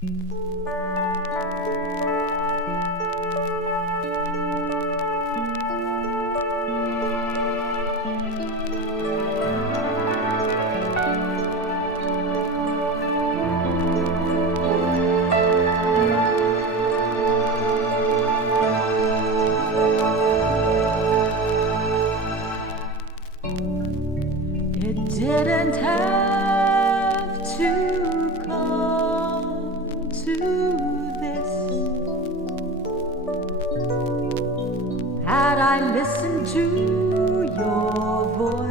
It didn't have to come to this. Had I listened to your voice,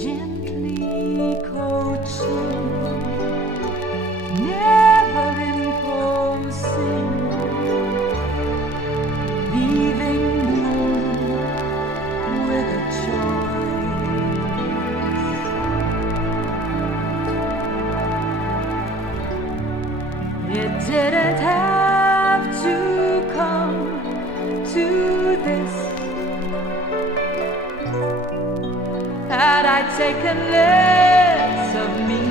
gently coaching, never imposing, leaving with a choice. It didn't have to come to this. Had I taken less of me,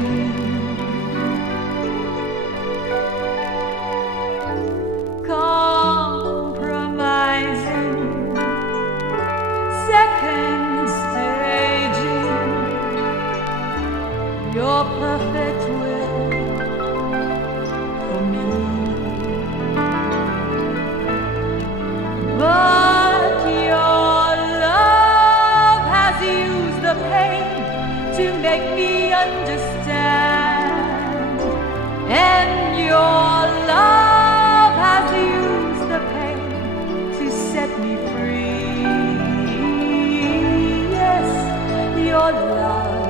compromising, second staging your perfect will for me. But your love has used the pain to make me understand, and your love has used the pain to set me free. Yes, your love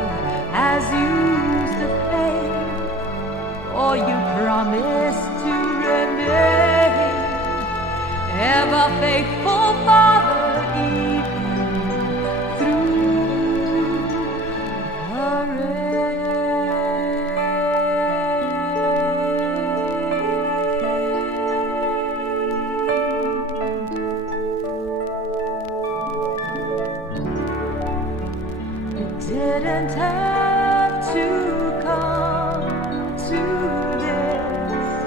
has used the pain, or you promise to remain ever faithful, Father, even through the rain. It didn't have to come to this.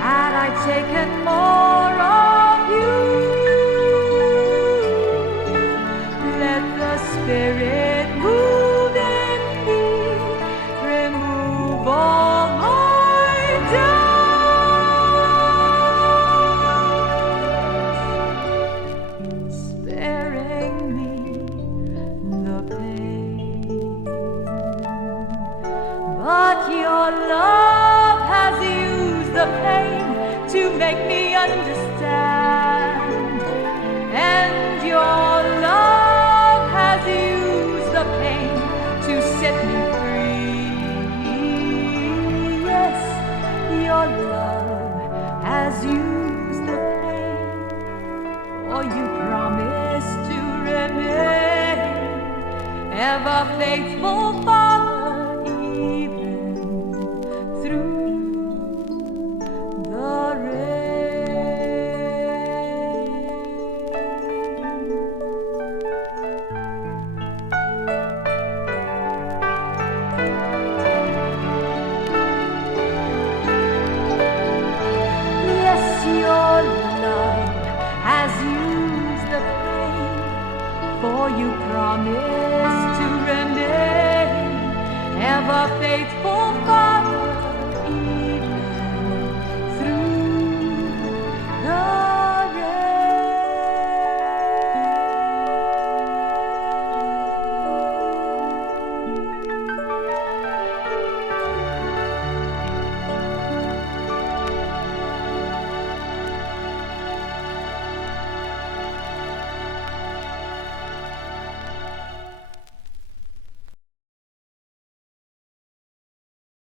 Had I taken more of you, let the Spirit move in me, remove all my doubts, sparing me the pain. But your love has used the pain to make me understand, and your love has used the pain to set me free. Yes, your love has used the pain, or you promise to remain ever faithful, Father, even through the rain. Yes, your love has used the pain, for you promise to remain ever faithful, Father,